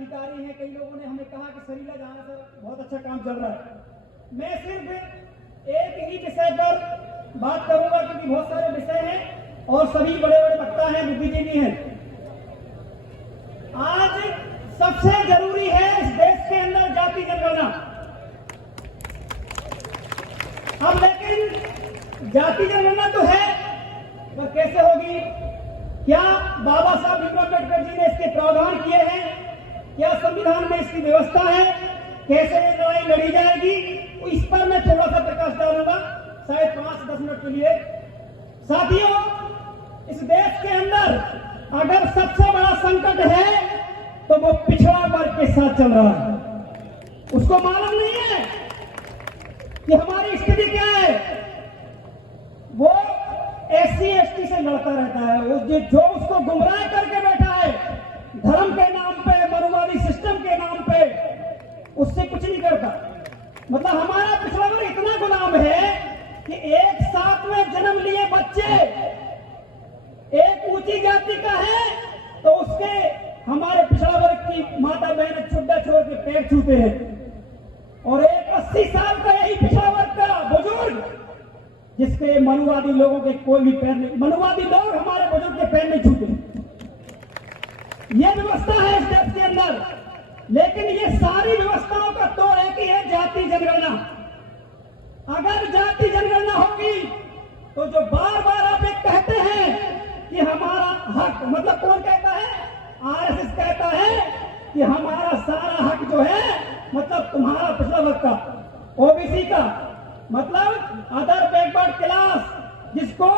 अधिकारी हैं, कई लोगों ने हमें कहा कि सरीला जहां से बहुत अच्छा काम चल रहा है। मैं सिर्फ एक ही विषय पर बात करूंगा क्योंकि बहुत सारे विषय हैं और सभी बड़े बड़े वक्ता हैं, बुद्धिजीवी हैं। आज सबसे जरूरी है इस देश के अंदर जाति जनगणना। अब लेकिन जाति जनगणना तो है, पर कैसे होगी? क्या बाबा साहब भीमराव अम्बेडकर जी ने इसके प्रावधान किए हैं? क्या संविधान में इसकी व्यवस्था है? कैसे ये लड़ाई लड़ी जाएगी? इस पर मैं थोड़ा सा प्रकाश डालूंगा, शायद 5-10 मिनट के लिए। साथियों, इस देश के अंदर अगर सबसे बड़ा संकट है तो वो पिछड़ा वर्ग के साथ चल रहा है। उसको मालूम नहीं है कि हमारी स्थिति क्या है। वो SC/ST से लड़ता रहता है, वो जो उसको गुमराह करके बैठा है धर्म के नाम पे, मनुवादी सिस्टम के नाम पे, उससे कुछ नहीं करता। मतलब हमारा पिछड़ा वर्ग इतना गुलाम है कि एक साथ में जन्म लिए बच्चे एक ऊंची जाति का है तो उसके हमारे पिछड़ा वर्ग की माता बहन छुट्टा छोड़ के पैर छूते हैं, और एक 80 साल का यही पिछड़ा वर्ग का बुजुर्ग जिसके मनुवादी लोगों के कोई भी पैर नहीं, मनुवादी लोग हमारे बुजुर्ग के पैर नहीं छूते। यह व्यवस्था है इस देश के अंदर। लेकिन ये सारी व्यवस्थाओं का तोड़ एक ही है, जाति जनगणना। अगर जाति जनगणना होगी तो जो बार बार आप एक कहते हैं कि हमारा हक, मतलब कौन कहता है? RSS कहता है कि हमारा सारा हक जो है, मतलब तुम्हारा पिछड़ा वर्ग का, OBC का, मतलब अदर बैकवर्ड क्लास, जिसको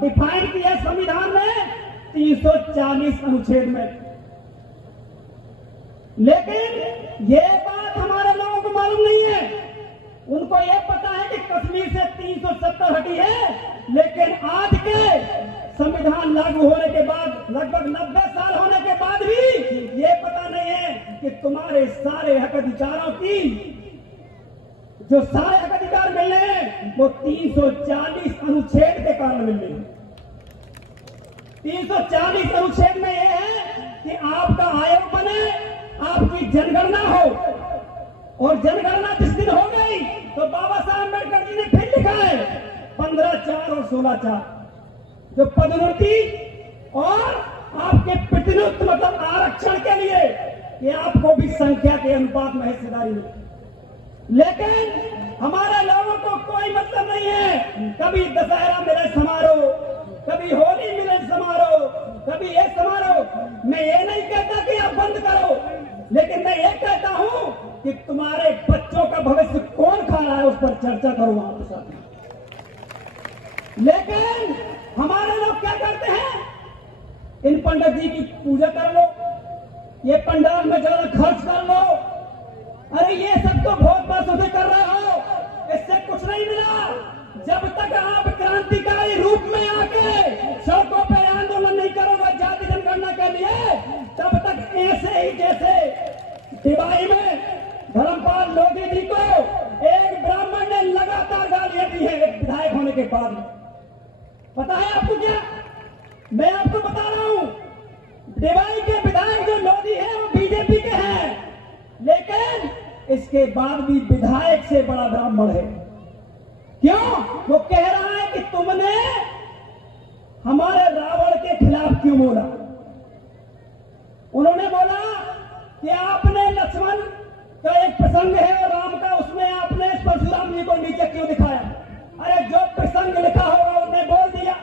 डिफाइन किया संविधान में 340 अनुच्छेद में। लेकिन ये बात हमारे लोगों को मालूम नहीं है। उनको ये पता है कि कश्मीर से 370 हटी है, लेकिन आज के संविधान लागू होने के बाद, लगभग 90 साल होने के बाद भी ये पता नहीं है कि तुम्हारे सारे हक अधिकारों की, जो सारे हक अधिकार मिल रहे हैं वो 340 अनुच्छेद के कारण मिल रहे हैं। 340 अनुच्छेद में यह है कि आपका आयोग बने, आपकी जनगणना हो, और जनगणना जिस दिन हो गई तो बाबा साहब अम्बेडकर जी ने फिर लिखा है 15(4) और 16(4) जो पदोन्नति और आपके प्रतिनिधित्व, मतलब आरक्षण के लिए, ये आपको भी संख्या के अनुपात में हिस्सेदारी मिले। लेकिन हमारे लोगों को कोई मतलब नहीं है। कभी दशहरा मिलन समारोह, कभी होली मिलन समारोह, कभी ये समारोह। मैं ये नहीं कहता कि आप बंद करो, लेकिन मैं ये कहता हूं कि तुम्हारे बच्चों का भविष्य कौन खा रहा है उस पर चर्चा करो वहां के साथ। लेकिन हमारे लोग क्या करते हैं? इन पंडित जी की पूजा कर लो, ये पंडाल में ज्यादा खर्च कर लो, अरे ये सब तो बहुत पैसों से कर रहे हो, इससे कुछ नहीं मिला। जब तक आप क्रांतिकारी रूप में आके सड़कों पर आंदोलन नहीं करोगे जाति जनगणना के लिए, तब तक ऐसे ही जैसे दिवाली में धर्मपाल लोधी जी को एक ब्राह्मण ने लगातार गालियां दी है एक विधायक होने के बाद। पता है आपको क्या? मैं आपको बता रहा हूं, दिवाली के विधायक जो लोधी है वो बीजेपी के हैं, लेकिन इसके बाद भी विधायक से बड़ा ब्राह्मण है। क्यों? वो कह रहा है कि तुमने हमारे रावण के खिलाफ क्यों बोला? उन्होंने बोला कि आपने लक्ष्मण का एक प्रसंग है और राम का, उसमें आपने परशुराम जी को नीचे क्यों दिखाया? अरे जो प्रसंग लिखा होगा उन्होंने बोल दिया,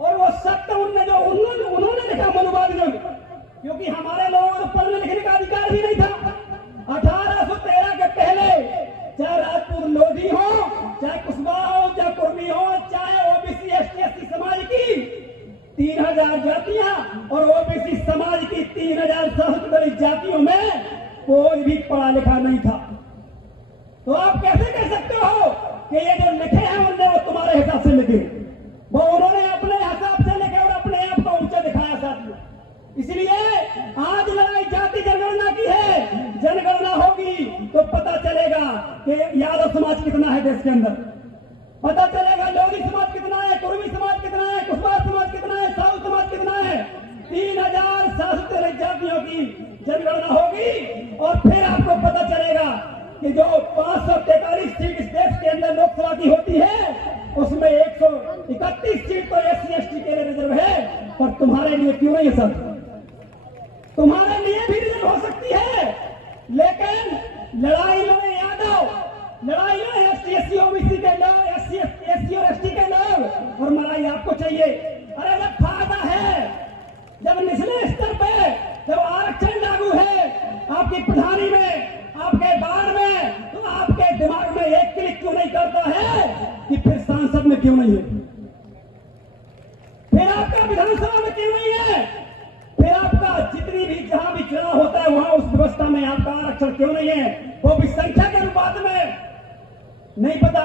और वो सत्य उन्होंने लिखा मनुवादियों ने, क्योंकि हमारे लोगों को पढ़ने लिखने का अधिकार भी नहीं था। 1813 के पहले चाहे राजपूत लोधी हो, चाहे कुशवाहा हो, चाहे कुर्मी हो, चाहे OBC ST समाज की 3000 जातियां और OBC समाज की 3000 सबसे बड़ी जातियों में कोई भी पढ़ा लिखा नहीं था। तो आप कैसे कह सकते हो कि ये जो लिखे हैं उन्होंने वो तुम्हारे हिसाब से लिखे? वो उन्होंने अपने हिसाब से लिखे और अपने आप को ऊंचा दिखाया साथियों। इसलिए आज लड़ाई जाति जनगणना की है। जनगणना होगी तो पता चलेगा कि यादव समाज कितना है देश के अंदर, पता चलेगा लोधी समाज कितना है, कुर्मी समाज कितना है, कुशवाहा समाज कितना है, साहू समाज कितना है। 3,713 जातियों की जनगणना होगी और फिर आपको पता चलेगा कि जो 543 सीट इस देश के अंदर लोकसभा की होती है उसमें 131 सीट तो SC/ST के लिए रिजर्व है, पर तुम्हारे लिए क्यों नहीं है सर? तुम्हारे लिए भी रिजर्व हो सकती है, लेकिन लड़ाई लड़े यादव, लड़ाई लड़े ST/SC OBC के लोग, SC और ST के लोग, और लड़ाई आपको चाहिए। अरे जब फायदा है, जब निचले स्तर पे जब आरक्षण लागू है आपकी प्रधानी में, आपके बाढ़ में, तो आपके दिमाग में एक क्लिक क्यों नहीं करता है कि फिर सांसद में क्यों नहीं है, फिर आपका विधानसभा में क्यों नहीं है, फिर आपका जितनी भी जहां भी चुनाव होता है वहां उस व्यवस्था में आपका आरक्षण क्यों नहीं है, वो भी संख्या के अनुपात में? नहीं पता।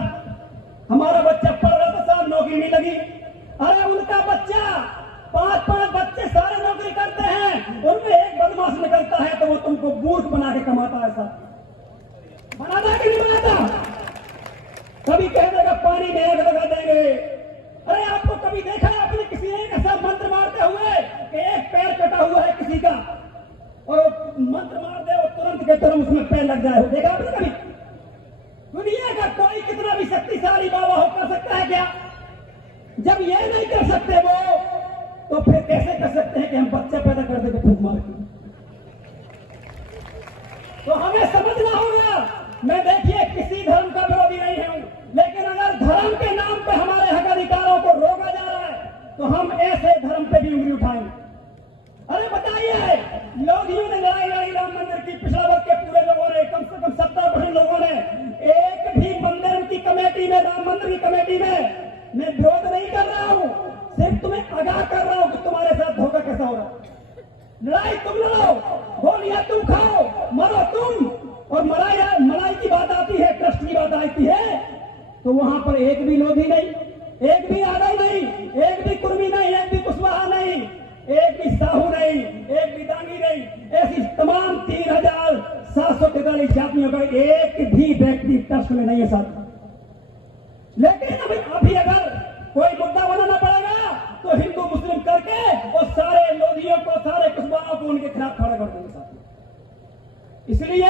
हमारा बच्चा पढ़ रहा था साहब, नौकरी नहीं लगी। अरे उनका बच्चा 5-5 बच्चे सारे नौकरी करते हैं, उनमें एक बदमाश निकलता है तो वो तुमको मूर्ख बना के कमाता है साहब। बनाता कि नहीं बनाता? कभी कह देगा पानी में आग लगा देंगे। अरे आपको कभी देखा आपने किसी ने ऐसा मंत्र मारते हुए कि एक पैर कटा हुआ है किसी का और मंत्र मार दे और तुरंत के तुरंत उसमें पैर लग जाए? देखा आपने कभी? दुनिया का कोई कितना भी शक्तिशाली बाबा हो कर सकता है क्या? जब ये नहीं कर सकते वो, तो फिर कैसे कर सकते हैं कि हम बच्चा पैदा कर देंगे फूक मार के? तो हमें समझना होगा। मैं देखिए किसी धर्म का विरोधी नहीं हूं, लेकिन अगर धर्म के नाम पे हमारे हक अधिकारों को रोका जा रहा है तो हम ऐसे धर्म पे भी उंगली उठाएंगे। अरे बताइए, लोधियों ने लड़ाई लड़ी राम मंदिर की, पिछड़ा वर्ग के पूरे लोगों ने, कम से कम 70% लोगों ने, एक भी मंदिर की कमेटी में, राम मंदिर की कमेटी में मैं विरोध नहीं कर रहा हूं, सिर्फ तुम्हें आगाह कर रहा हूं कि तुम्हारे साथ धोखा कैसा हो रहा है। लड़ाई तुम लड़ो, गोलियां तुम खाओ, मरो तुम, और मलाई की बात आती है, ट्रस्ट की बात आती है, तो वहां पर एक भी लोधी नहीं, एक भी यादव नहीं, एक भी कुर्मी नहीं, एक भी कुशवाहा नहीं, एक भी साहू नहीं, एक भी दांगी नहीं, ऐसी तमाम 3,743 जातियों का एक भी व्यक्ति ट्रस्ट में नहीं है साथ। लेकिन अभी अगर कोई मुद्दा बनाना पड़ेगा तो हिंदू मुस्लिम करके और सारे लोधियों को, सारे कुशवाहों को उनके खिलाफ खड़ा कर देंगे साथ। इसलिए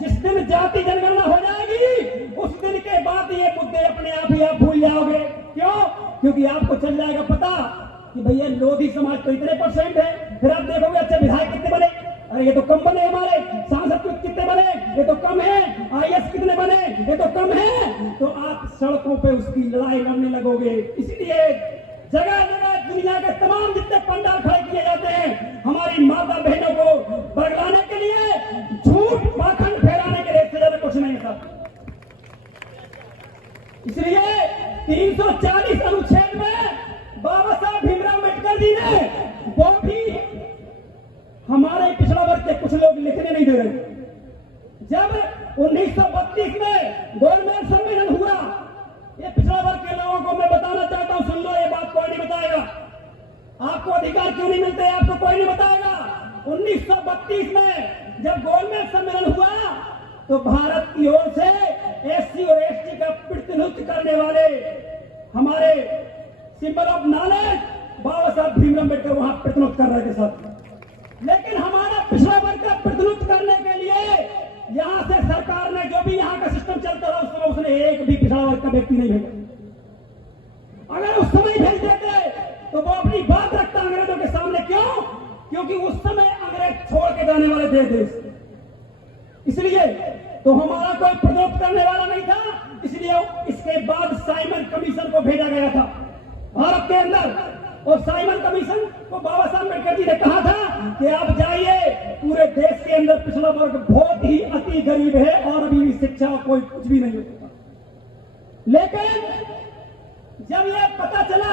जिस दिन जाति जनगणना हो जाएगी उस दिन के बाद ये मुद्दे अपने आप ही आप भूल जाओगे। क्यों? क्योंकि आपको चल जाएगा पता कि भैया लोधी समाज तो इतने % है। फिर आप देखोगे अच्छा विधायक कितने बने, अरे ये तो कम बने, हमारे सांसद कितने बने, ये तो कम है, IAS कितने बने, ये तो कम है, तो आप सड़कों पे उसकी लड़ाई लड़ने लगोगे। इसलिए जगह जगह दुनिया के तमाम जितने पंडाल खड़े किए जाते हैं हमारी माता बहनों को बरगलाने के लिए, झूठ पाखंड फैलाने के लिए, इससे ज्यादा कुछ नहीं था। इसलिए 340 अनुच्छेद में बाबा साहब भीमराव अम्बेडकर जी ने, वो भी हमारे पिछड़ा वर्ग के कुछ लोग लिखने नहीं दे रहे। जब 1932 में गोलमेज सम्मेलन हुआ, ये पिछड़ा वर्ग के लोगों को मैं बताना चाहता हूं, सुन लो, ये बात कोई नहीं बताएगा, आपको अधिकार क्यों नहीं मिलते आपको कोई नहीं बताएगा। 1932 में जब गोलमेज सम्मेलन हुआ तो भारत की ओर से SC और ST का प्रतिनिधित्व करने वाले हमारे सिंबल ऑफ नॉलेज बाबा साहब भीमराव अम्बेडकर वहां प्रतिनिधित्व कर रहे थे सब। लेकिन हमारा पिछड़ा वर्ग का प्रतिनिधित्व करने के लिए यहां से सरकार ने जो भी यहां का सिस्टम चलता रहा उस समय उसने एक भी पिछड़ा वर्ग का व्यक्ति नहीं भेजा। अगर उस समय भेज देते तो वो अपनी बात रखता अंग्रेजों के सामने। क्यों? क्योंकि उस समय अंग्रेज छोड़ के जाने वाले थे देश, इसलिए तो हमारा कोई प्रतिनिधित्व करने वाला नहीं था। इसलिए इसके बाद साइमन कमीशन को भेजा गया था भारत के अंदर, और साइमन कमीशन को बाबा साहब अम्बेडकर जी ने कहा था कि आप जाइए, पूरे देश के अंदर पिछड़ा वर्ग बहुत ही अति गरीब है और अभी भी शिक्षा कोई कुछ भी नहीं होता। लेकिन जब यह पता चला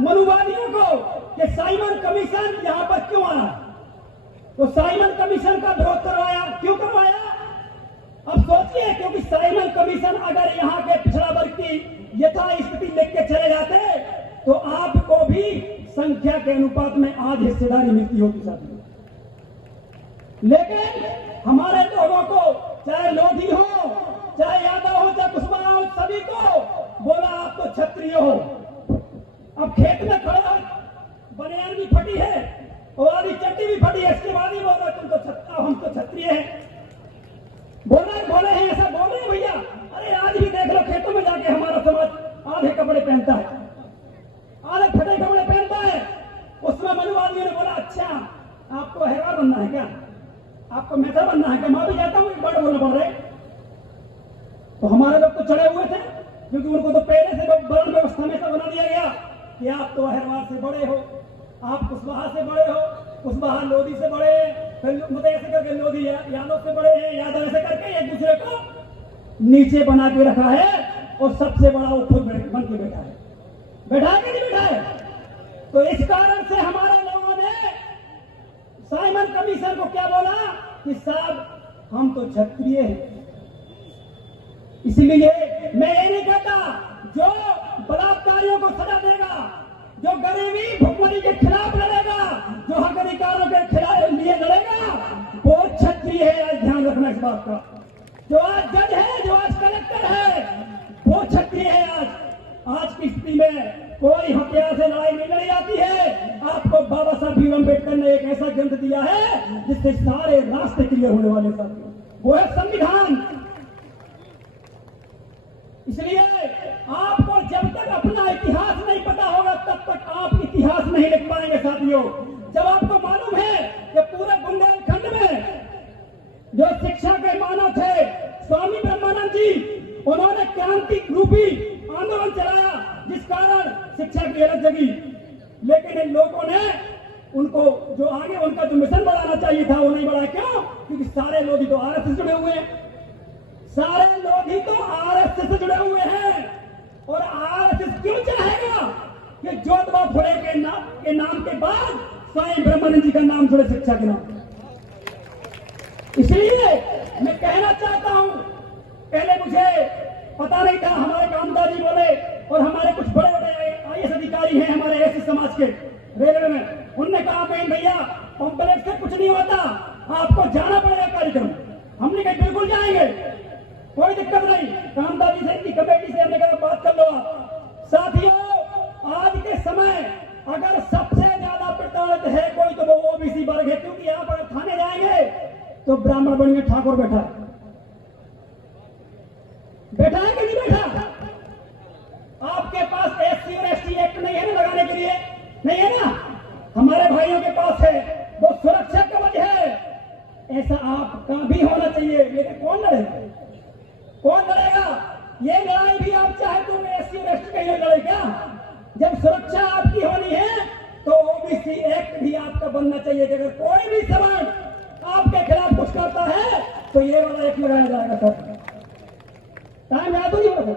मनुवादियों को कि साइमन कमीशन यहां पर क्यों आया, तो साइमन कमीशन का विरोध करवाया। क्यों करवाया? अब सोचिए, क्योंकि साइमन कमीशन अगर यहाँ के पिछड़ा वर्ग की यथा स्थिति लेके चले जाते तो आपको भी संख्या के अनुपात में आज हिस्सेदारी मिलती होती साथियों। लेकिन हमारे लोगों को, चाहे लोधी हो, चाहे यादव हो, चाहे कुशवाहा हो, सभी को बोला आप तो क्षत्रिय हो। अब खेत में खड़ा बनियान की फटी है और आधी चट्टी भी फटी है, इसके बाद ही बोल रहे तुम तो हम तो क्षत्रिय हैं, बोले हैं, ऐसा बोल रहे हैं भैया। अरे आज भी देख लो खेतों में जाके हमारा समाज आधे कपड़े पहनता है, आधे फटे कपड़े पहनता है। उसमें मनुवादियों ने बोला अच्छा आपको हैरान बनना है क्या, आपको मेहता बनना है क्या? मैं भी जाता हूँ, एक बार बोलना पड़ रहे। तो हमारे लोग तो चढ़े हुए थे, क्योंकि उनको तो पहले से वर्ण व्यवस्था में ऐसा बना दिया गया कि आप तो अहिरवार से बड़े हो, आप कुशवाहा से बड़े हो, कुशवाहा लोधी से बड़े हैं, फिर मतलब ऐसे करके लोधी यादव से बड़े हैं, यादव ऐसे करके एक दूसरे को नीचे बना के रखा है। और सबसे बड़ा वो खुद बन के बैठा है, बैठा है कि नहीं बैठा है? तो इस कारण से हमारे लोगों ने साइमन कमीशन को क्या बोला कि साहब हम तो क्षत्रिय हैं। इसलिए मैं ये नहीं कहता जो बलात्कारियों को सजा देगा, जो गरीबी भुखमरी के खिलाफ लड़ेगा, जो हक अधिकारों के खिलाफ लिए लड़ेगा, वो क्षत्रिय है। आज ध्यान रखना इस बात का। जो आज जज है, जो आज कलेक्टर है, वो क्षत्रिय है। आज की स्थिति में कोई हथियार से लड़ाई नहीं लड़ी जाती है। आपको बाबा साहब भीम अम्बेडकर ने एक ऐसा ग्रंथ दिया है जिससे सारे रास्ते क्लियर होने वाले साथी, वो है संविधान। इसलिए आपको जब तक अपना इतिहास नहीं पता होगा तब तक आप इतिहास नहीं लिख पाएंगे साथियों। जब आपको मालूम है कि पूरे बुंदेलखंड में जो शिक्षा के मानव थे स्वामी ब्रह्मानंद जी, उन्होंने क्रांति रूपी आंदोलन चलाया जिस कारण शिक्षा की अलग जगी, लेकिन इन लोगों ने उनको जो आगे उनका जो मिशन बढ़ाना चाहिए था वो नहीं बढ़ाया। क्यों? क्योंकि सारे लोग ही तो आरएसएस से जुड़े हुए हैं, सारे लोग ही तो आरएसएस से जुड़े हुए हैं। और आरएसएस क्यों चाहेगा कि ज्योतिबा फुले के नाम के बाद स्वामी ब्रह्मानंद जी का नाम जुड़े शिक्षा के नाम? इसलिए मैं कहना चाहता हूं, पहले मुझे पता नहीं था, हमारे कामदा जी बोले और हमारे कुछ बड़े बड़े आईएएस अधिकारी हैं हमारे ऐसे समाज के रेलवे में, उनने कहा बहन भैया पंपलेट से कुछ नहीं होता, आपको जाना पड़ेगा कार्यक्रम। हमने कहा बिल्कुल जाएंगे, कोई दिक्कत नहीं। कामदा जी से इनकी कमेटी से हमने कहा बात कर लो आप। साथियों आज के समय अगर सबसे ज्यादा प्रताड़ित है कोई तो वो ओबीसी वर्ग है, क्योंकि आप अगर थाने जाएंगे तो ब्राह्मण बनिए ठाकुर बैठा है कि नहीं बैठा? आपके पास एससी और एसटी एक्ट नहीं है ना लगाने के लिए, नहीं है ना? हमारे भाइयों के पास है, वो सुरक्षा कवच है। ऐसा आपका भी होना चाहिए, लेकिन कौन लड़ेगा? कौन लड़ेगा? ये लड़ाई भी आप चाहे तो एससी और एसटी के लिए लड़े क्या? जब सुरक्षा आपकी होनी है तो ओबीसी एक्ट भी आपका बनना चाहिए कि अगर कोई भी समाज आपके खिलाफ कुछ करता है तो ये वाला एक्ट लगाया जाएगा। सर टाइम याद नहीं होगा,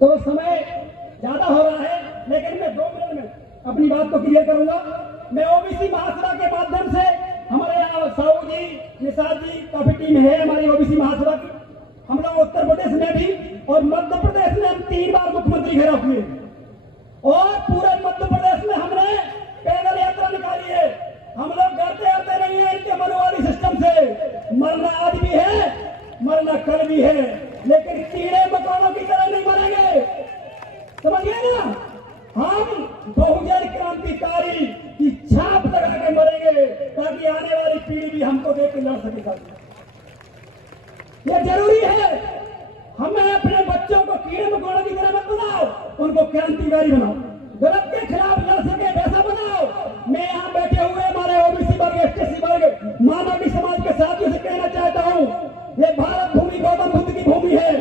तो समय ज्यादा हो रहा है, लेकिन मैं 2 मिनट में अपनी बात को क्लियर करूंगा। मैं ओबीसी महासभा के माध्यम से, हमारे यहाँ साहू जी, निसार जी, काफी टीम है हमारी ओबीसी महासभा की। हम लोग उत्तर प्रदेश में भी और मध्य प्रदेश में हम 3 बार मुख्यमंत्री घेराव हुए और पूरे मध्य प्रदेश में हमने पैदल यात्रा निकाली है। हम लोग डरते नहीं है इनके मनुवादी सिस्टम से। मरना आज भी है, मरना कल भी है, लेकिन कीड़े मकोड़ों की तरह नहीं मरेंगे, समझिए ना? हम बहुजन क्रांतिकारी की छाप लगा के मरेंगे ताकि आने वाली पीढ़ी भी हमको देख के लड़ सके। ये जरूरी है। हमें अपने बच्चों को कीड़े मकोड़ों की तरह मत बनाओ, उनको क्रांतिकारी बनाओ, गलत के खिलाफ लड़ सके वैसा बनाओ। मैं यहाँ बैठे हुए हमारे ओबीसी वर्ग, एसटी वर्ग, मानवी समाज के साथियों से कहना चाहता हूँ, ये भारत भूमि गौतम बुद्ध की भूमि है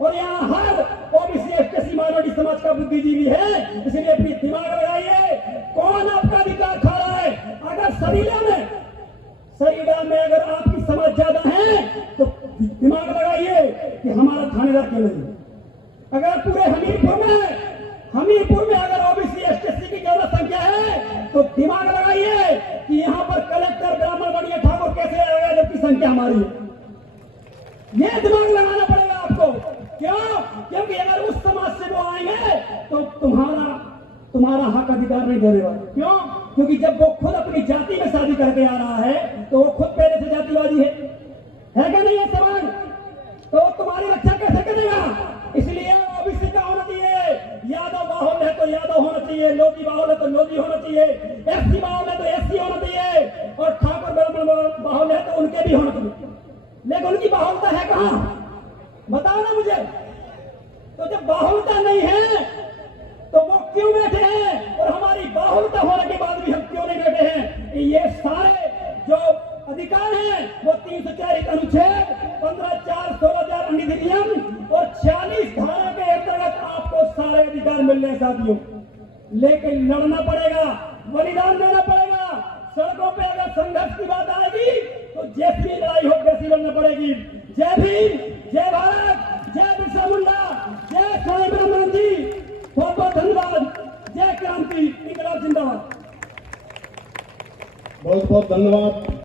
और यहाँ हर ओबीसी एसटी मानवी समाज का बुद्धिजीवी है। इसलिए अपनी दिमाग लगाइए, कौन आपका अधिकार खा रहा है? अगर सरीडा में अगर आपकी समझ ज्यादा है तो दिमाग लगाइए कि हमारा थानेदार क्यों नहीं? अगर पूरे हमीरपुर में अगर ओबीसी एसटी की ज्यादा संख्या है तो दिमाग लगाइए कि यहाँ पर कलेक्टर ब्राह्मण बनिए ठाकुर कैसे आएगा जबकि संख्या हमारी है। ये दिमाग लगाना पड़ेगा आपको। क्यों? क्योंकि अगर उस समाज से वो आएंगे तो तुम्हारा हक अधिकार नहीं देने वाले। क्यों? क्योंकि जब वो खुद अपनी जाति में शादी करके आ रहा है तो वो खुद पहले से जातिवादी है क्या नहीं है समाज? तो तुम्हारी रक्षा कैसे करेगा? इसलिए ओबीसी का होना चाहिए, यादव बाहुल्य है तो यादव होना चाहिए, लोग लोधी बाहुल है तो लोधी होना चाहिए, एससी बाहुल है तो एससी होना चाहिए, और ठाकुर ब्राह्मण बाहुल है तो उनके भी होना चाहिए। लेकिन उनकी बाहुलता है कहाँ, बताओ ना मुझे। तो जब बाहुलता नहीं है तो वो क्यों बैठे हैं, और हमारी बाहुलता होने के बाद भी हम क्यों नहीं बैठे हैं? ये सारे जो अधिकार हैं वो 304 अनुच्छेद 15(4)(16) अधिनियम और 46 धारा के अंतर्गत आपको सारे अधिकार मिल रहे हैं साथियों। लेकिन लड़ना पड़ेगा, बलिदान देना पड़ेगा। सड़कों पे अगर संघर्ष की बात आएगी तो जैसी लड़ाई हो वैसी लड़ना पड़ेगी। जय भीम, जय भारत, जय बिरसा मुंडा, जय साईं ब्रह्मन जी, बहुत बहुत धन्यवाद। जय क्रांति, इंकलाब जिंदाबाद। बहुत बहुत धन्यवाद।